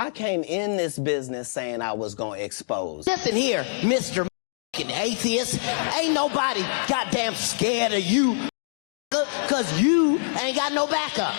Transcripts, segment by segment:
I came in this business saying I was gonna expose. Listen here, Mr. Atheist, ain't nobody goddamn scared of you, cause you ain't got no backup.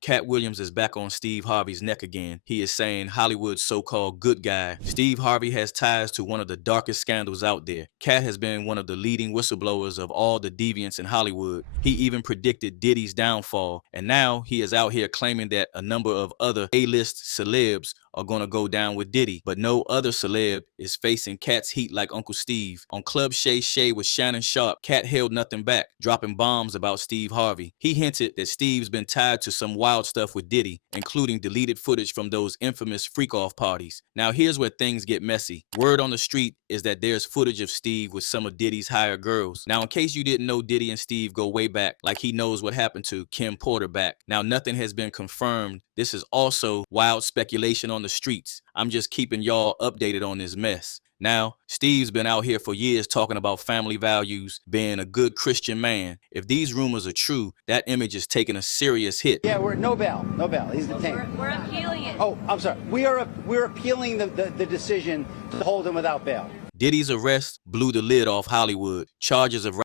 Katt Williams is back on Steve Harvey's neck again. He is saying Hollywood's so-called good guy. Steve Harvey has ties to one of the darkest scandals out there. Katt has been one of the leading whistleblowers of all the deviants in Hollywood. He even predicted Diddy's downfall, and now he is out here claiming that a number of other A-list celebs are gonna go down with Diddy, but no other celeb is facing Katt's heat like Uncle Steve. On Club Shay Shay with Shannon Sharpe, Katt held nothing back, dropping bombs about Steve Harvey. He hinted that Steve's been tied to some wild stuff with Diddy, including deleted footage from those infamous freak-off parties. Now here's where things get messy. Word on the street is that there's footage of Steve with some of Diddy's hired girls. Now in case you didn't know, Diddy and Steve go way back, like he knows what happened to Kim Porter back. Now nothing has been confirmed. This is also wild speculation on the streets. I'm just keeping y'all updated on this mess. Now, Steve's been out here for years talking about family values, being a good Christian man. If these rumors are true, that image is taking a serious hit. Yeah, we're no bail. He's detained. We're appealing it. Oh, I'm sorry. We're appealing the decision to hold him without bail. Diddy's arrest blew the lid off Hollywood. Charges of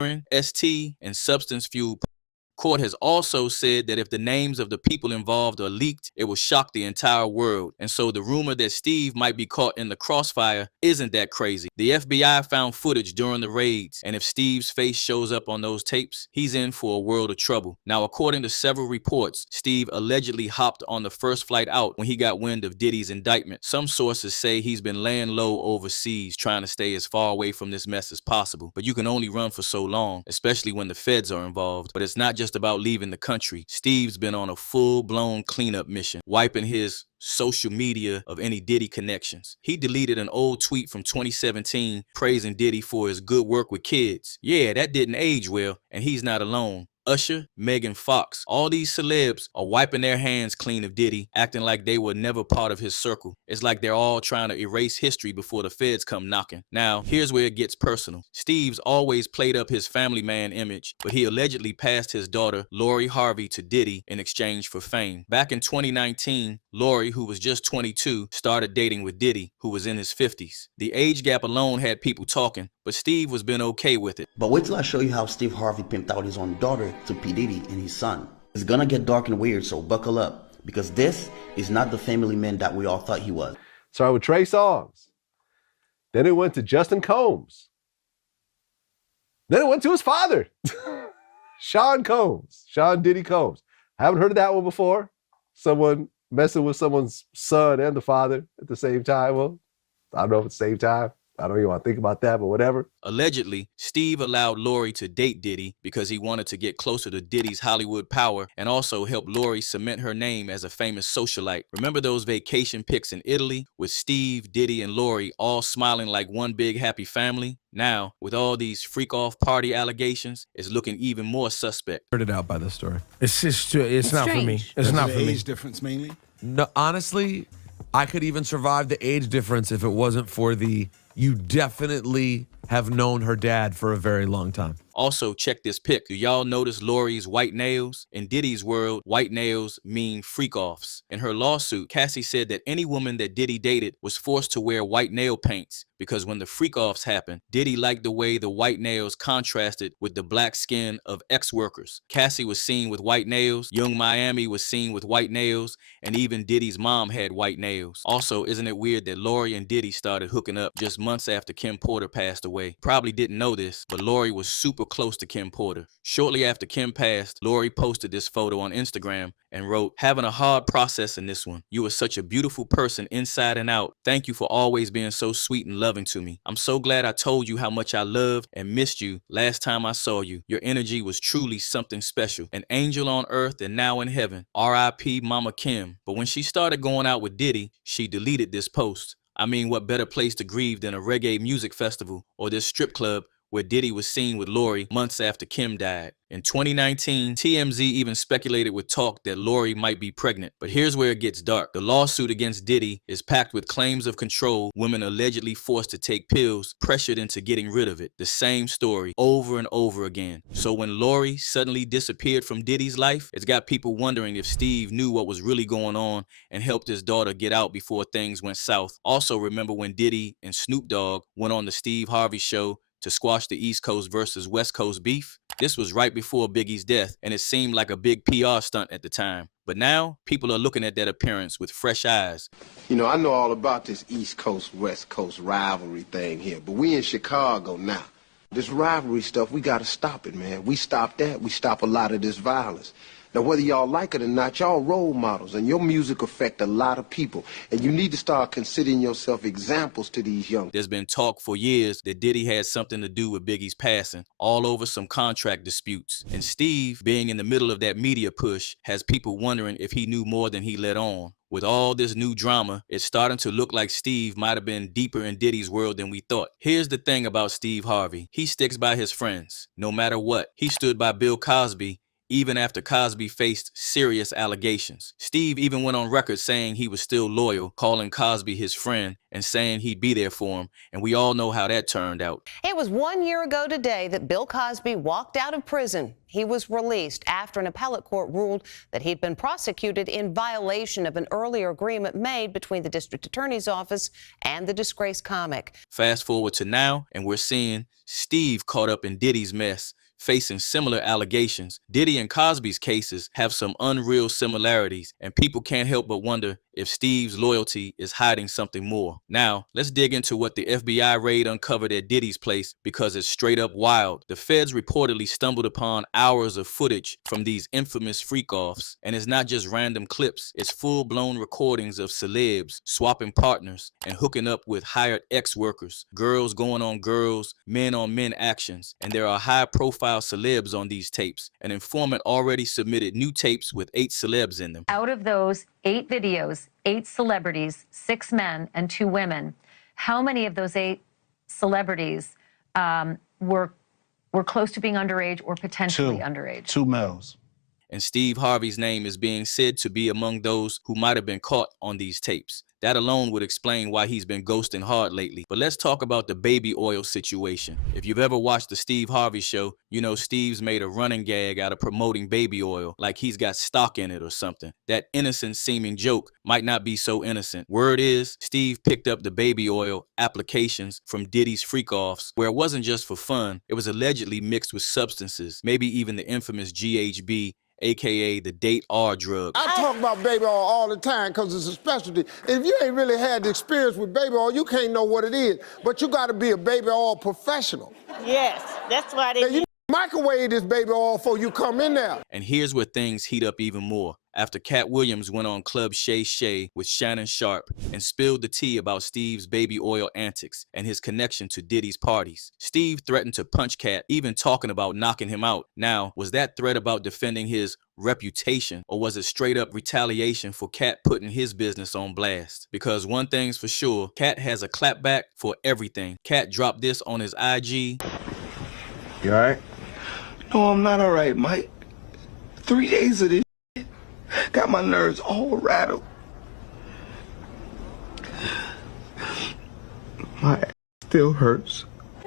racketeering, ST, and substance fuel. Court has also said that if the names of the people involved are leaked, it will shock the entire world. And so the rumor that Steve might be caught in the crossfire isn't that crazy. The FBI found footage during the raids, and if Steve's face shows up on those tapes, he's in for a world of trouble. Now, according to several reports, Steve allegedly hopped on the first flight out when he got wind of Diddy's indictment. Some sources say he's been laying low overseas, trying to stay as far away from this mess as possible. But you can only run for so long, especially when the feds are involved. But it's not just about leaving the country. Steve's been on a full-blown cleanup mission, wiping his social media of any Diddy connections. He deleted an old tweet from 2017 praising Diddy for his good work with kids. Yeah, that didn't age well, and he's not alone. Usher, Megan Fox, all these celebs are wiping their hands clean of Diddy, acting like they were never part of his circle. It's like they're all trying to erase history before the feds come knocking. Now, here's where it gets personal. Steve's always played up his family man image, but he allegedly passed his daughter, Lori Harvey, to Diddy in exchange for fame. Back in 2019, Lori, who was just 22, started dating with Diddy, who was in his 50s. The age gap alone had people talking, but Steve was been okay with it. But wait till I show you how Steve Harvey pimped out his own daughter to P. Diddy and his son. It's gonna get dark and weird, so buckle up, because this is not the family man that we all thought he was. Started with Trey Songz. Then it went to Justin Combs. Then it went to his father, Sean Diddy Combs. I haven't heard of that one before. Someone messing with someone's son and the father at the same time. Well, I don't know if it's the same time. I don't even want to think about that, but whatever. Allegedly, Steve allowed Lori to date Diddy because he wanted to get closer to Diddy's Hollywood power and also help Lori cement her name as a famous socialite. Remember those vacation pics in Italy with Steve, Diddy, and Lori all smiling like one big happy family? Now, with all these freak-off party allegations, it's looking even more suspect. Heard it out by this story. It's not for me. It's not for me. Age difference mainly? No, honestly, I could even survive the age difference if it wasn't for you definitely have known her dad for a very long time. Also, check this pic. Do y'all notice Lori's white nails? In Diddy's world, white nails mean freak-offs. In her lawsuit, Cassie said that any woman that Diddy dated was forced to wear white nail paints because when the freak-offs happened, Diddy liked the way the white nails contrasted with the black skin of ex-workers. Cassie was seen with white nails, Young Miami was seen with white nails, and even Diddy's mom had white nails. Also, isn't it weird that Lori and Diddy started hooking up just months after Kim Porter passed away? Probably didn't know this, but Lori was super close to Kim Porter. Shortly after Kim passed, Lori posted this photo on Instagram and wrote, "Having a hard process in this one. You were such a beautiful person inside and out. Thank you for always being so sweet and loving to me. I'm so glad I told you how much I loved and missed you last time I saw you. Your energy was truly something special. An angel on earth and now in heaven. R.I.P. Mama Kim." But when she started going out with Diddy, she deleted this post. I mean, what better place to grieve than a reggae music festival or this strip club where Diddy was seen with Lori months after Kim died. In 2019, TMZ even speculated with talk that Lori might be pregnant. But here's where it gets dark. The lawsuit against Diddy is packed with claims of control, women allegedly forced to take pills, pressured into getting rid of it. The same story over and over again. So when Lori suddenly disappeared from Diddy's life, it's got people wondering if Steve knew what was really going on and helped his daughter get out before things went south. Also, remember when Diddy and Snoop Dogg went on the Steve Harvey show to squash the East Coast versus West Coast beef? This was right before Biggie's death, and it seemed like a big PR stunt at the time. But now, people are looking at that appearance with fresh eyes. You know, I know all about this East Coast, West Coast rivalry thing here, but we in Chicago now. This rivalry stuff, we gotta stop it, man. We stop that, we stop a lot of this violence. Now, whether y'all like it or not, y'all role models, and your music affect a lot of people. And you need to start considering yourself examples to these young. There's been talk for years that Diddy had something to do with Biggie's passing, all over some contract disputes. And Steve, being in the middle of that media push, has people wondering if he knew more than he let on. With all this new drama, it's starting to look like Steve might have been deeper in Diddy's world than we thought. Here's the thing about Steve Harvey. He sticks by his friends, no matter what. He stood by Bill Cosby even after Cosby faced serious allegations. Steve even went on record saying he was still loyal, calling Cosby his friend and saying he'd be there for him, and we all know how that turned out. It was 1 year ago today that Bill Cosby walked out of prison. He was released after an appellate court ruled that he'd been prosecuted in violation of an earlier agreement made between the district attorney's office and the disgraced comic. Fast forward to now, and we're seeing Steve caught up in Diddy's mess, facing similar allegations. Diddy and Cosby's cases have some unreal similarities, and people can't help but wonder if Steve's loyalty is hiding something more. Now, let's dig into what the FBI raid uncovered at Diddy's place, because it's straight up wild. The feds reportedly stumbled upon hours of footage from these infamous freak-offs, and it's not just random clips, it's full-blown recordings of celebs swapping partners and hooking up with hired ex-workers, girls going on girls, men on men actions, and there are high-profile celebs on these tapes. An informant already submitted new tapes with 8 celebs in them. Out of those 8 videos, 8 celebrities, 6 men and 2 women, how many of those 8 celebrities were close to being underage or potentially underage? 2 males. And Steve Harvey's name is being said to be among those who might have been caught on these tapes. That alone would explain why he's been ghosting hard lately. But let's talk about the baby oil situation. If you've ever watched the Steve Harvey show, you know Steve's made a running gag out of promoting baby oil, like he's got stock in it or something. That innocent seeming joke might not be so innocent. Word is, Steve picked up the baby oil applications from Diddy's freak-offs, where it wasn't just for fun, it was allegedly mixed with substances, maybe even the infamous GHB, aka the date R drug. I talk about baby oil all the time because it's a specialty. If you ain't really had the experience with baby oil, you can't know what it is. But you got to be a baby oil professional. Yes, that's why they you microwave this baby oil before you come in there. And here's where things heat up even more. After Katt Williams went on Club Shay Shay with Shannon Sharp and spilled the tea about Steve's baby oil antics and his connection to Diddy's parties. Steve threatened to punch Katt, even talking about knocking him out. Now, was that threat about defending his reputation, or was it straight up retaliation for Katt putting his business on blast? Because one thing's for sure, Katt has a clapback for everything. Katt dropped this on his IG. You all right? No, I'm not all right, Mike. 3 days of this got my nerves all rattled. My ass still hurts.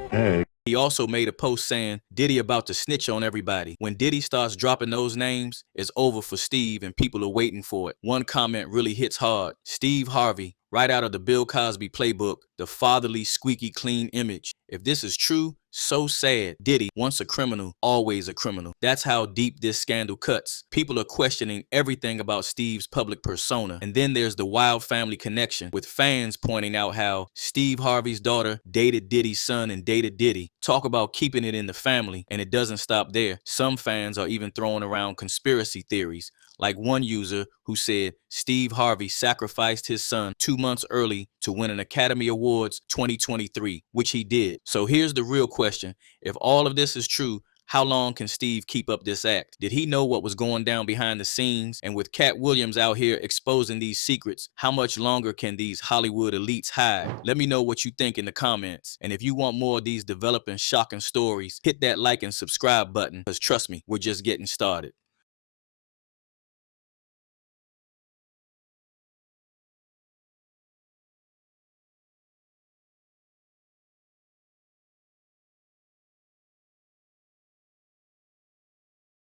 Hey. He also made a post saying Diddy about to snitch on everybody. When Diddy starts dropping those names, it's over for Steve and people are waiting for it. One comment really hits hard. Steve Harvey, right out of the Bill Cosby playbook, the fatherly, squeaky clean image. If this is true, so sad. Diddy, once a criminal, always a criminal. That's how deep this scandal cuts. People are questioning everything about Steve's public persona. And then there's the wild family connection, with fans pointing out how Steve Harvey's daughter dated Diddy's son and dated Diddy. Talk about keeping it in the family, and it doesn't stop there. Some fans are even throwing around conspiracy theories, like one user who said Steve Harvey sacrificed his son 2 months early to win an Academy Awards 2023, which he did. So here's the real question. If all of this is true, How long can Steve keep up this act? Did he know what was going down behind the scenes? And with Katt Williams out here exposing these secrets, how much longer can these Hollywood elites hide? Let me know what you think in the comments. And if you want more of these developing, shocking stories, hit that like and subscribe button, because trust me, we're just getting started.